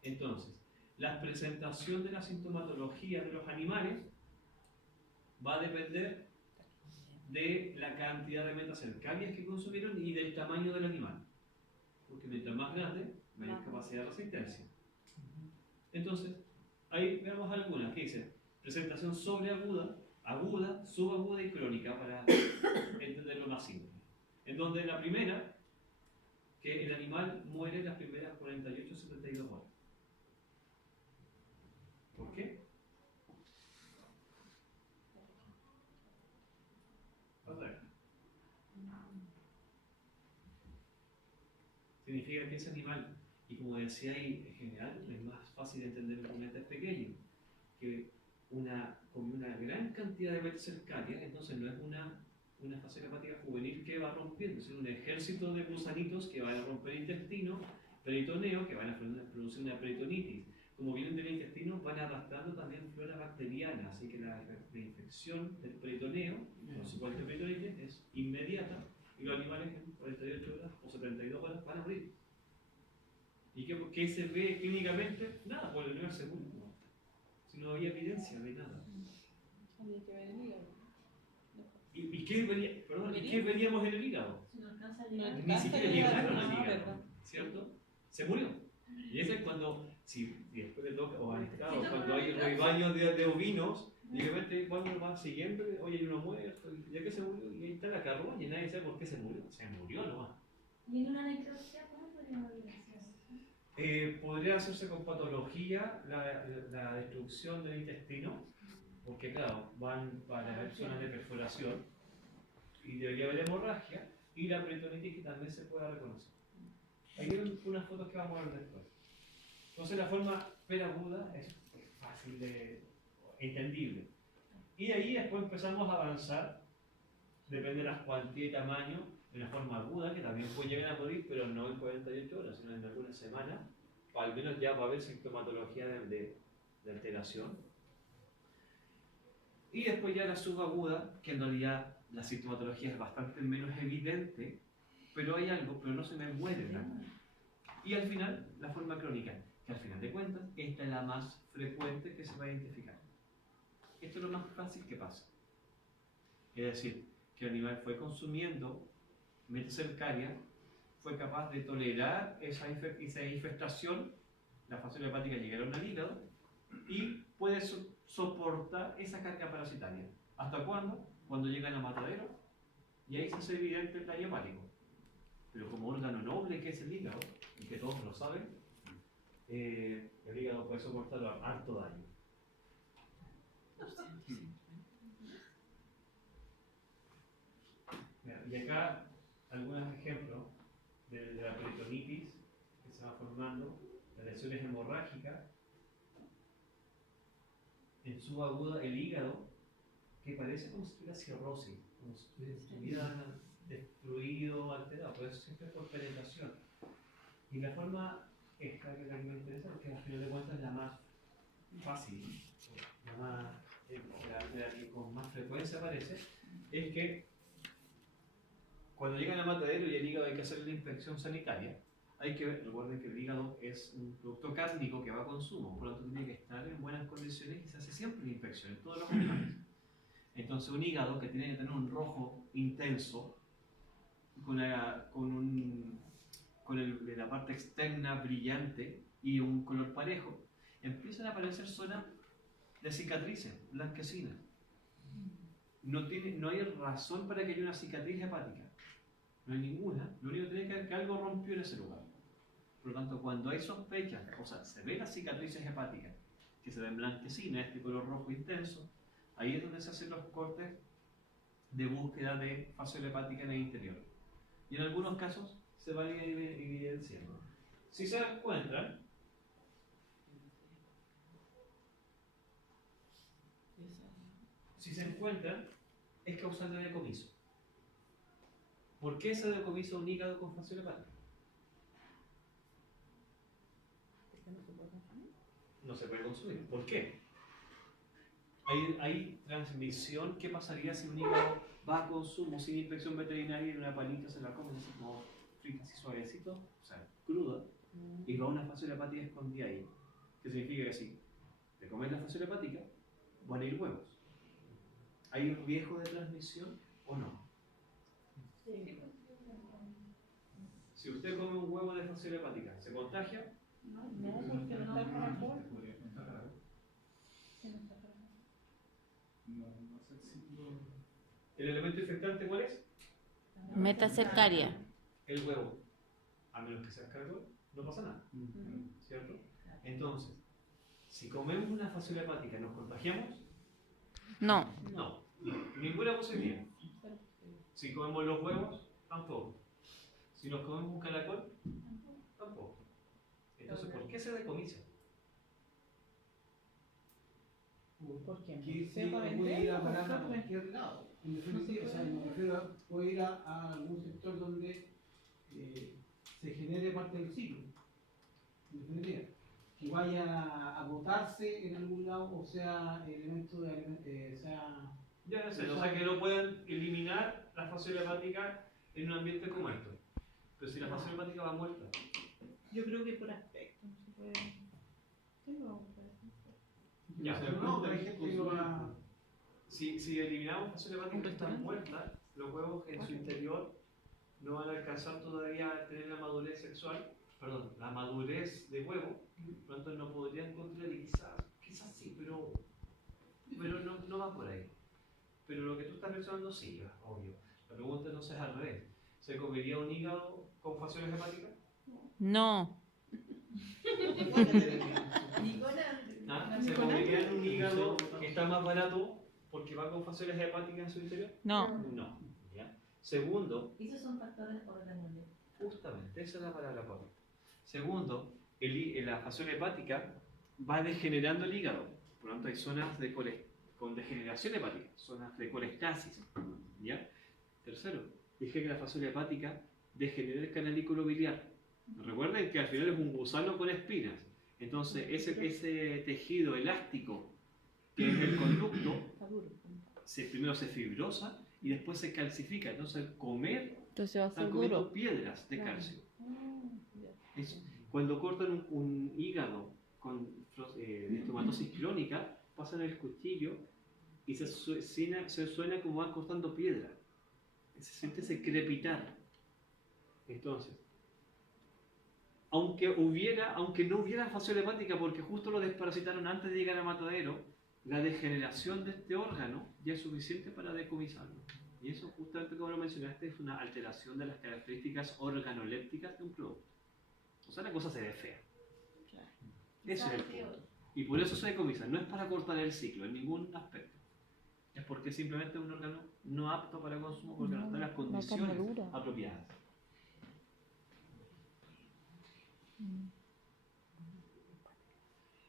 Entonces, la presentación de la sintomatología de los animales va a depender de la cantidad de metacercarias que consumieron y del tamaño del animal. Porque mientras más grande, mayor capacidad de resistencia. Entonces, ahí veamos algunas que dicen presentación sobreaguda, aguda, subaguda y crónica para entenderlo más simple. En donde la primera, que el animal muere las primeras 48 o 72 horas. ¿Por qué? Significa que ese animal, y como decía ahí, en general es más fácil de entender en planetas pequeños, que comió una gran cantidad de metacercarias, entonces no es una fascia hepática juvenil que va rompiendo, sino un ejército de gusanitos que van a romper el intestino, peritoneo, que van a producir una peritonitis. Como vienen del intestino, van arrastrando también flora bacteriana, así que la infección del peritoneo, por supuesto peritonitis, es inmediata, y los animales en 48 horas o 72 horas van a morir. ¿Y qué se ve clínicamente? Nada, por el animal se murió. Si no había evidencia de nada. Había que ver el hígado. ¿Y qué veríamos en el hígado? No alcanza a No llegar. Ni siquiera llegaron al Ah, hígado, verdad. ¿cierto? Se murió. Y eso es cuando, si después de toca, o han estado, Sí, cuando hay rebaños de ovinos, y de repente cuando va siguiendo, oye, hay uno muerto, ya que se murió, y ahí está la carroña, y nadie sabe por qué se murió. Se murió nomás. Y en una necropsia, ¿cómo podríamos hacer? Podría hacerse con patología la destrucción del intestino, porque claro, van para haber zonas de perforación, y debería haber hemorragia, y la peritonitis que también se pueda reconocer. Ahí hay unas fotos que vamos a ver después. Entonces la forma peraguda es fácil de entendible. Y de ahí después empezamos a avanzar, depende de las cuantías y tamaño, en la forma aguda, que también puede llegar a morir, pero no en 48 horas, sino en algunas semanas. Al menos ya va a haber sintomatología de alteración. Y después ya la subaguda, que en realidad la sintomatología es bastante menos evidente, pero hay algo, pero no se me muere nada. Y al final, la forma crónica, que al final de cuentas, esta es la más frecuente que se va a identificar. Esto es lo más fácil que pasa. Es decir, que el animal fue consumiendo metacercaria, fue capaz de tolerar esa infestación, la fasciole hepática llegaron al hígado, y puede soportar esa carga parasitaria. ¿Hasta cuándo? Cuando llegan a matadero, y ahí se hace evidente el daño hepático. Pero como órgano noble que es el hígado, y que todos lo saben, el hígado puede soportar harto daño. Mira, y acá algunos ejemplos de la peritonitis que se va formando, las lesiones hemorrágicas, en subaguda el hígado, que parece como si tuviera cirrosis, como si estuviera destruido, alterado, pero eso siempre es por penetración. Y la forma esta, que es la que me interesa, porque al final de cuentas es la más fácil, la más, la que con más frecuencia aparece, es que cuando llegan al matadero y el hígado hay que hacer la inspección sanitaria, hay que ver, recuerden que el hígado es un producto cárnico que va a consumo, por lo tanto tiene que estar en buenas condiciones y se hace siempre una inspección en todos los animales. Entonces un hígado que tiene que tener un rojo intenso, con la parte externa brillante y un color parejo, empiezan a aparecer zonas de cicatrices blanquecinas. No hay razón para que haya una cicatriz hepática. No hay ninguna. Lo único que tiene que ver es que algo rompió en ese lugar. Por lo tanto, cuando hay sospechas, o sea, se ven las cicatrices hepáticas, que se ven blanquecinas, este color rojo intenso, ahí es donde se hacen los cortes de búsqueda de fasciola hepática en el interior. Y en algunos casos se van evidenciando. Si se encuentran, es causal de decomiso. ¿Por qué se decomisa un hígado con fasciola hepática? No se puede consumir. ¿Por qué? Hay transmisión. ¿Qué pasaría si un hígado va a consumo sin inspección veterinaria y en una palita se la come así como frita, así suavecito, o sea, cruda, y va una fasciola hepática escondida ahí? ¿Qué significa que si te comes la fasciola hepática, van a ir huevos? ¿Hay un riesgo de transmisión o no? Si usted come un huevo de fasciola hepática, ¿se contagia? No, porque no está con alcohol. ¿El elemento infectante cuál es? Metacercaria. El huevo. A menos que sea cargo, no pasa nada. ¿Cierto? Entonces, si comemos una fasciola hepática, ¿nos contagiamos? No. No. Ninguna posibilidad. Si comemos los huevos, tampoco. Si nos comemos un caracol, tampoco. Entonces, ¿por qué se decomisa? Porque Que se va a puede ir a parar a vender. cualquier lado. En definitiva, o sea, me refiero a, puede ir a algún sector donde se genere parte del ciclo. En definitiva, que vaya a botarse en algún lado, o sea, elemento de Ya sé, o sea que no pueden eliminar la fasciola hepática en un ambiente como esto. Pero si la fasciola hepática va muerta. Yo creo que por aspecto se puede. Sí, no, Ya, pero no, pero hay gente que lo va. Si eliminamos fasciola hepática ¿Un que están restaurante? muertas, los huevos en su interior no van a alcanzar todavía a tener la madurez sexual, perdón, la madurez de huevo, por lo tanto no podrían encontrar, y quizás sí, pero no va por ahí. Pero lo que tú estás mencionando sí, es obvio. La pregunta entonces es al revés. ¿Se comería un hígado con fasciolas hepáticas? No. ¿Ah? ¿Se comería un hígado que está más barato porque va con fasciolas hepáticas en su interior? No. No. ¿Ya? Segundo, Esos son factores organolépticos. justamente, esa es la palabra correcta. Segundo, la fasciola hepática va degenerando el hígado. Por lo tanto, hay zonas con degeneración hepática, zonas de colestasis. ¿Ya? Tercero, dije que la fasciola hepática degenera el canalículo biliar. Recuerden que al final es un gusano con espinas. Entonces, ese tejido elástico, que es el conducto, está duro. primero se fibrosa y después se calcifica. Entonces, al comer, Entonces va a están ser comiendo duro. piedras de Claro. calcio. Ya. Cuando cortan un hígado con estomatosis crónica, pasan el cuchillo y se suena como van cortando piedra. Se siente ese crepitar. Entonces, aunque no hubiera fasciola hepática porque justo lo desparasitaron antes de llegar al matadero, la degeneración de este órgano ya es suficiente para decomisarlo. Y eso, justamente como lo mencionaste, es una alteración de las características organolépticas de un producto. O sea, la cosa se ve fea. Eso es el punto. Y por eso se decomisa. No es para cortar el ciclo en ningún aspecto. Es porque simplemente es un órgano no apto para consumo porque no está en las condiciones apropiadas.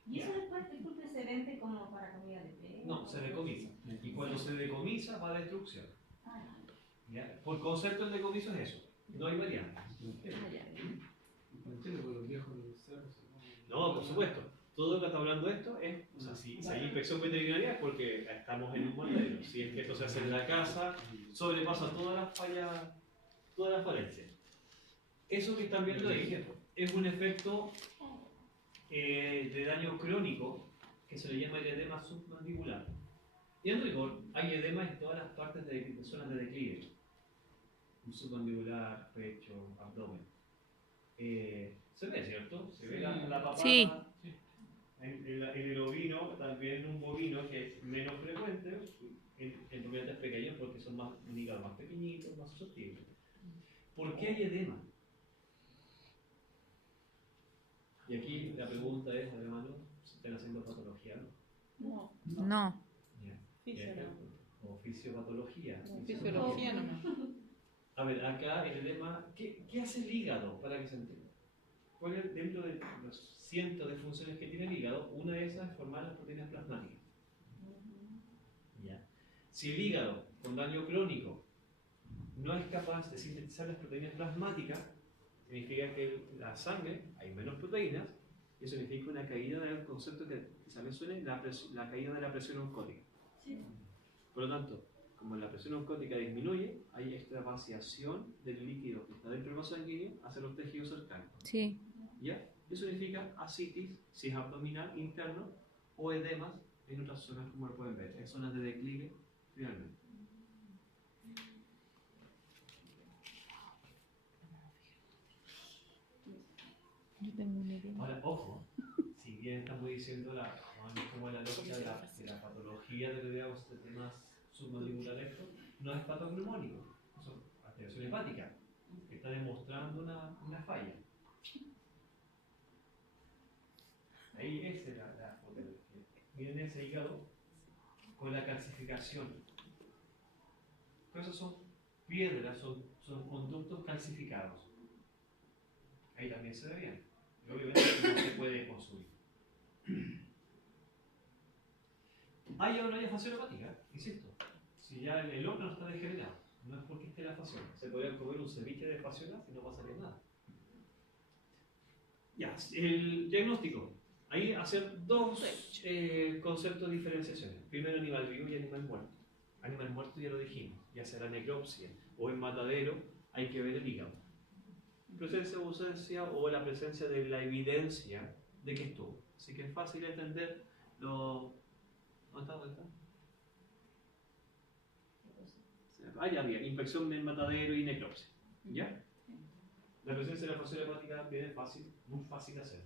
¿Y eso después, disculpe, se vende como para comida de pez? No, se decomisa. Y cuando se decomisa va a destrucción. ¿Ya? Por concepto el decomiso es eso. No hay variante. No, por supuesto. Todo lo que está hablando esto es, o sea, si hay inspección veterinaria es porque estamos en un matadero. Si es que esto se hace en la casa, sobrepasa todas las fallas, todas las falencias. Eso que están viendo ahí es un efecto de daño crónico que se le llama el edema submandibular. Y en rigor hay edema en todas las partes de zonas de declive. Submandibular, pecho, abdomen. Se ve, ¿cierto? Se ve la papada. Sí. En el ovino, también un bovino que es menos frecuente, en rumiantes pequeños porque son más hígados más pequeñitos, más susceptibles. ¿Por qué hay edema? Y aquí la pregunta es, hermano, ¿se están haciendo patología? No, No. O fisiopatología. fisiología nomás. A ver, acá el edema, ¿qué hace el hígado para que se entienda? ¿Cuál es, dentro de los cientos de funciones que tiene el hígado, una de esas es formar las proteínas plasmáticas? ¿Ya? Si el hígado, con daño crónico, no es capaz de sintetizar las proteínas plasmáticas, significa que en la sangre hay menos proteínas, y eso significa una caída del concepto que también suele, la caída de la presión oncótica. Sí. Por lo tanto, como la presión oncótica disminuye, hay extravasación del líquido que está dentro del vaso sanguíneo hacia los tejidos cercanos. Sí. ¿Ya? Eso significa ascitis, si es abdominal interno, o edemas en otras zonas, como lo pueden ver, en zonas de declive, finalmente. Yo tengo un edema. Ahora, ojo, si bien estamos diciendo como la lógica de la patología de los temas submandibulares, no es patognomónico, son alteración hepática, que está demostrando una falla. Ahí es porque miren ese hígado con la calcificación. Esas son piedras, son conductos calcificados. Ahí también se ve bien. Y obviamente no se puede consumir. Hay o no hay fascia hepática, insisto. Si ya el órgano está degenerado, no es porque esté la fascia. Se podría comer un ceviche de fascia y no pasaría nada. Ya, el diagnóstico. Ahí hacer dos conceptos de diferenciación. Primero, animal vivo y animal muerto. Animal muerto ya lo dijimos, ya sea la necropsia o en matadero, hay que ver el hígado. Presencia o ausencia o la presencia de la evidencia de que estuvo. Así que es fácil entender lo... ¿Dónde está? Ah, ya había inspección en matadero y necropsia. ¿Ya? La presencia de la fascia hepática bien es fácil, muy fácil de hacer.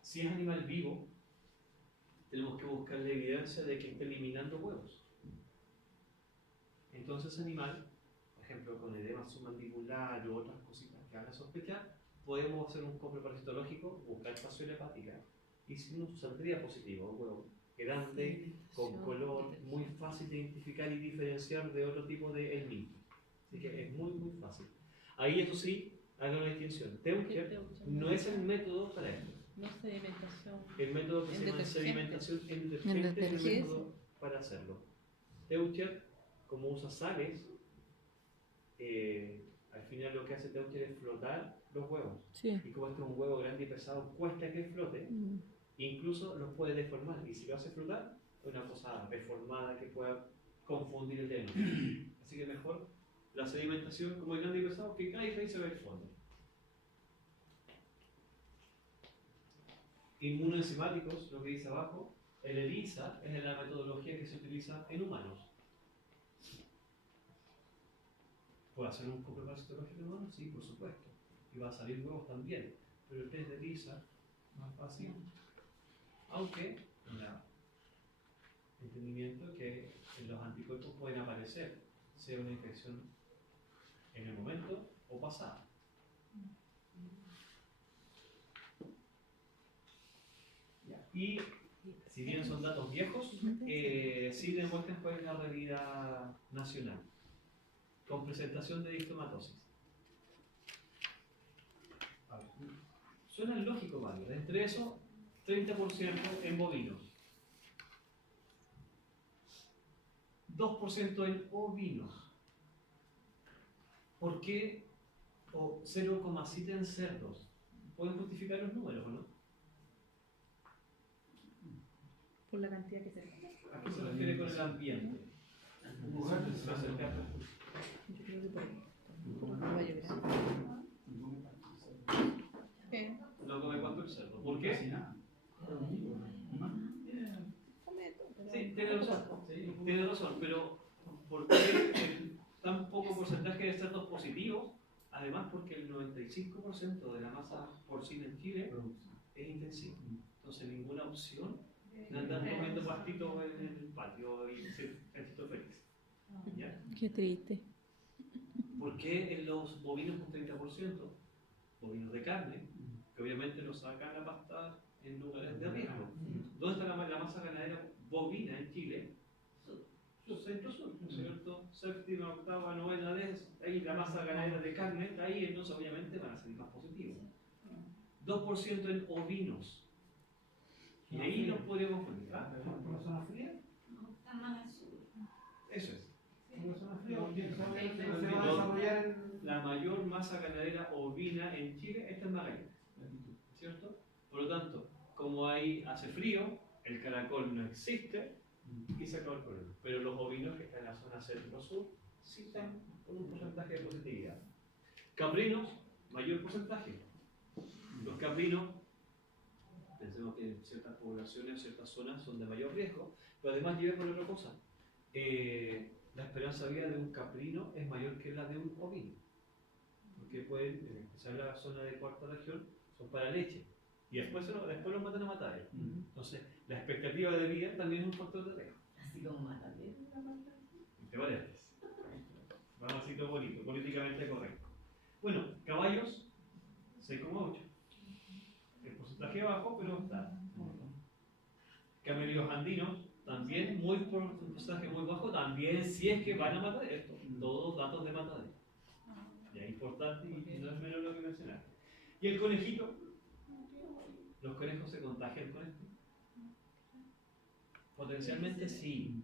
Si es animal vivo, tenemos que buscar la evidencia de que esté eliminando huevos. Entonces, animal, por ejemplo, con edema submandibular o otras cositas que hagan sospechar, podemos hacer un copro parasitológico, buscar fascia hepática, y si no saldría positivo, un huevo grande, con color, muy fácil de identificar y diferenciar de otro tipo de helminto. Así que es muy, muy fácil. Ahí, eso sí, haga una distinción. Teucher no es el método para esto. No sedimentación. El método que se llama sedimentación en detergente es el método para hacerlo. Teucher, como usa sales, al final lo que hace Teucher es flotar los huevos. Sí. Y como este es un huevo grande y pesado, cuesta que flote, incluso los puede deformar. Y si lo hace flotar, es una cosa deformada que pueda confundir el diagnóstico. Así que mejor la sedimentación, como es grande y pesado, que caiga y se ve el fondo. Inmunoenzimáticos, lo que dice abajo, el ELISA es la metodología que se utiliza en humanos. ¿Puedo hacer un copro parasitológico en humanos? Sí, por supuesto. Y va a salir huevos también. Pero el test de ELISA, más fácil. Aunque, entendimiento que los anticuerpos pueden aparecer, sea una infección en el momento o pasada. Ya. Y si bien son datos viejos, sí demuestran cuál es la realidad nacional, con presentación de distomatosis. A ver, suena lógico, varios. Entre eso, 30% en bovinos, 2% en ovinos. ¿Por qué? O 0,7 en cerdos. ¿Pueden justificar los números o no? Por la cantidad que se come. ¿A qué se refiere con el ambiente? Se acerca. Yo creo que por ahí. Como caballo grande. No come cuánto el cerdo. ¿Por qué? Sí, tiene razón, pero ¿por qué tan poco porcentaje de cerdos positivos? Además, porque el 95% de la masa porcina en Chile es intensiva. Entonces, ninguna opción de andar comiendo pastitos en el patio y ser feliz. ¿Ya? Qué triste. ¿Por qué en los bovinos un 30%? Bovinos de carne, que obviamente los sacan a pastar en lugares de riesgo. ¿Dónde está la masa ganadera bovina en Chile? Centro-sur, ¿no es cierto? Séptima, octava, novena, ahí la masa ganadera de carne está ahí, entonces obviamente van a ser más positivos. 2% en ovinos. Y ahí nos podríamos confundir. ¿Por la zona fría? No, está más al sur. Eso es. ¿Por la zona fría? Porque se va a No. desarrollar en... La mayor masa ganadera ovina en Chile está en Magallanes, ¿cierto? Por lo tanto, como ahí hace frío, el caracol no existe y se acabó el problema. Pero los ovinos que están en la zona centro-sur sí están con un porcentaje de positividad. Caprinos, mayor porcentaje. Los caprinos, pensemos que en ciertas poblaciones, ciertas zonas son de mayor riesgo, pero además lleva por otra cosa. La esperanza de vida de un caprino es mayor que la de un ovino. Porque pueden, en especial la zona de cuarta región, son para leche. Y después los matan a matar. Entonces, la expectativa de vida también es un factor de riesgo. Así como matadero. ¿Te parece? Vamos a decirlo bonito, políticamente correcto. Bueno, caballos, 6,8. El porcentaje bajo, pero está. Camellos andinos, también porcentaje muy bajo, también si es que van a matar esto. Todos datos de matadero. Y es importante y no es menos lo que mencionar. Y el conejito, ¿los conejos se contagian con esto? Potencialmente sí.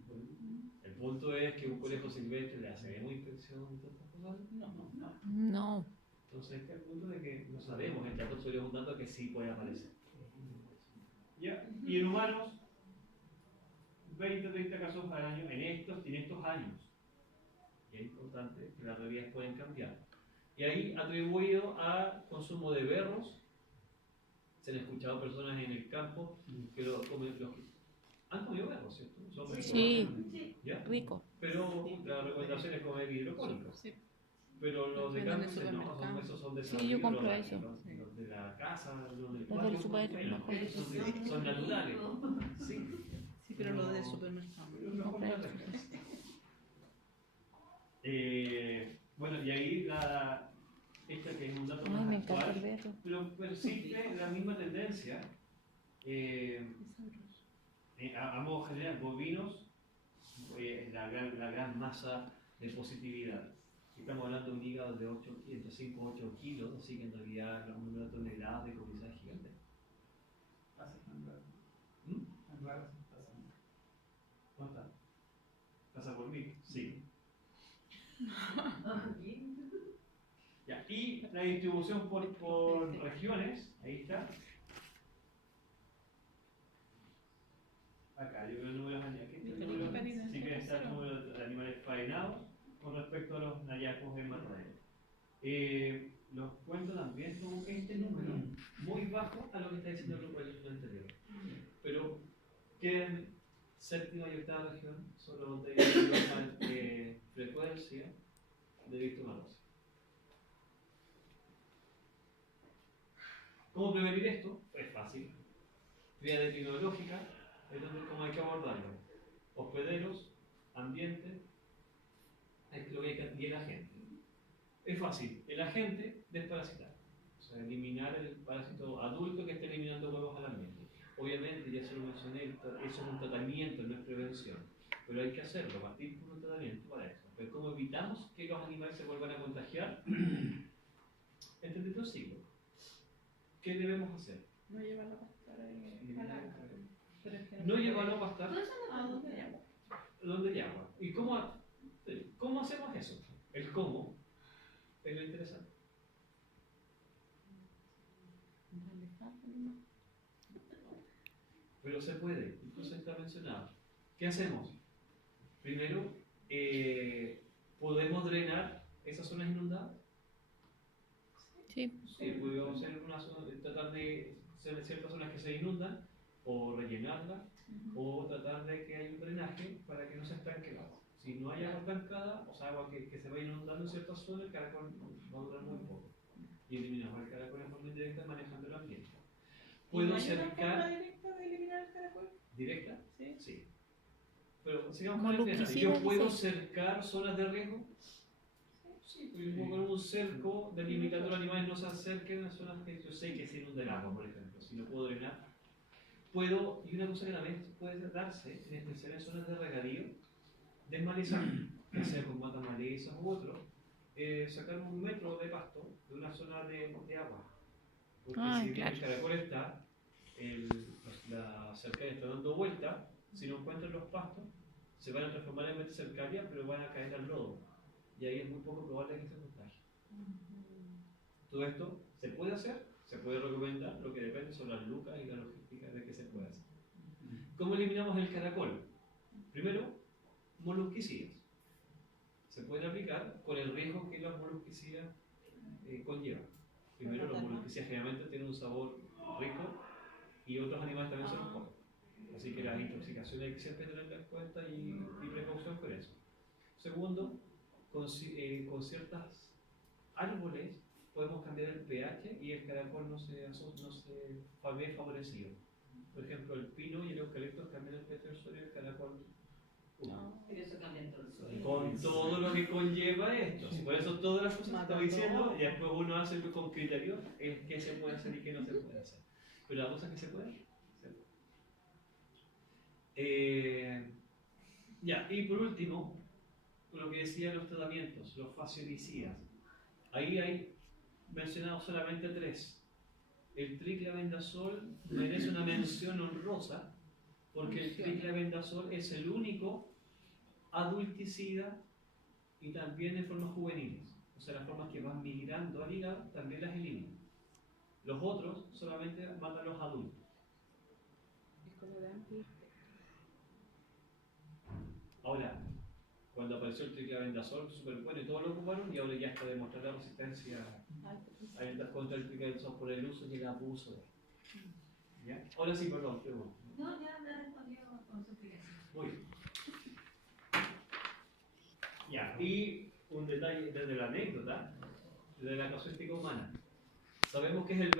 El punto es que un conejo silvestre le hace una infección y todas estas cosas. No. Entonces, este es el punto de que no sabemos, el dato solo es un dato que sí puede aparecer. ¿Ya? Y en humanos, 20 o 30 casos al año en estos años. Y es importante que las realidades pueden cambiar. Y ahí atribuido a consumo de berros, se han escuchado personas en el campo que han comido berros, ¿cierto? Sí. ¿Ya? Rico. Pero la recomendación es comer hidropónicos. Sí. Pero los de Venden en campo el no, supermercado. esos son de Sí, yo compro eso. Los de la casa, los del Los del supermercado. son naturales. Sí. Sí, pero lo del supermercado. Bueno, y ahí esta que es un dato Ay, más me encanta el actual, berro. pero persiste la misma tendencia. A modo general, bovinos, la gran masa de positividad. Estamos hablando de un hígado de entre 5 y 8 kilos, así que en realidad los números de toneladas de comida es gigante. ¿Cuántas? ¿Pasa por mí? Sí. Ya, y la distribución por regiones, ahí está. Acá, yo veo el número de animales. Sí que está el número de animales faenados con respecto a los hallazgos en matadero. Los cuento también con este número muy bajo a lo que está diciendo el anterior. Pero quedan séptima y octava región son los de normal frecuencia de distomatosis. ¿Cómo prevenir esto? Es fácil. Vía epidemiológica, es donde cómo hay que abordarlo. Hospederos, ambiente, lo que hay que y el agente. Es fácil. El agente, desparasitar. O sea, eliminar el parásito adulto que esté eliminando huevos al ambiente. Obviamente, ya se lo mencioné, eso es un tratamiento, no es prevención. Pero hay que hacerlo, partir por un tratamiento para eso. Pero ¿cómo evitamos que los animales se vuelvan a contagiar? Entender los ciclos. ¿Qué debemos hacer? No llevarlo a pastar en Calaca. Pero es que No llevarlo a pastar Todo eso no ¿A dónde hay agua? donde hay agua. ¿Y cómo hacemos eso? El cómo es lo interesante. Pero se puede, incluso está mencionado. ¿Qué hacemos? Primero, ¿podemos drenar esas zonas inundadas? Sí. Sí, podemos hacer tratar de hacer ciertas zonas que se inundan, o rellenarlas, o tratar de que haya un drenaje para que no se estanque el agua. Si no hay agua estancada, o sea, agua que se va inundando en ciertas zonas, el caracol va a durar muy poco. Y eliminamos el caracol de forma indirecta manejando el ambiente. ¿Y no ¿Puedo hay una forma cercar directa de eliminar el caracol? directa? Sí. Sí. Pero sigamos con el tema. Moluquicida, ¿Yo puedo dice. cercar zonas de riesgo? Sí, pues yo puedo poner un cerco delimitando que los animales no se acerquen a zonas que yo sé que se inunda el agua, por ejemplo. Si no puedo drenar. Puedo, y una cosa que también puede darse, en especial en zonas de regadío, desmalezar, ya sea con matas malezas u otro, sacar 1 metro de pasto de una zona de agua. Porque Ah, si bien claro. el caracol está, la cercaria está dando vuelta, si no encuentran los pastos, se van a transformar en mente cercaria, pero van a caer al lodo. Y ahí es muy poco probable que se contagie. Todo esto se puede hacer, se puede recomendar, lo que depende son las lucas y la logística de que se puede hacer. ¿Cómo eliminamos el caracol? Primero, molusquicidas. Se pueden aplicar con el riesgo que las molusquicidas conllevan. Primero, los molusquicidas generalmente tienen un sabor rico y otros animales también se los comen. Así que las intoxicaciones hay que siempre tenerlas en cuenta y precaución con eso. Segundo, con ciertos árboles podemos cambiar el pH y el caracol no se ve favorecido. Por ejemplo, el pino y el eucalipto cambian el pH del suelo y el caracol Pero eso cambia todo el suelo. con todo lo que conlleva esto. Si por eso todas las cosas que estoy diciendo y después uno hace con criterio qué se puede hacer y qué no se puede hacer. Pero la cosa es que se puede. Ya, y por último, lo que decía los tratamientos, los fasciolicidas. Ahí hay mencionado solamente 3. El triclavendazol merece una mención honrosa porque el triclavendazol es el único adulticida y también en formas juveniles. O sea, las formas que van migrando al hígado también las eliminan. Los otros solamente matan a los adultos. Es como de antes. Ahora, cuando apareció el triclavendazol, súper bueno y todos lo ocuparon y ahora ya está demostrada la resistencia contra el triclavendazol por el uso y el abuso de él. ¿Ya? Ahora sí, perdón, pregunto. No, ya me respondió con su explicación. Muy bien. Ya, y un detalle desde la anécdota, de la casuística humana. Sabemos que es el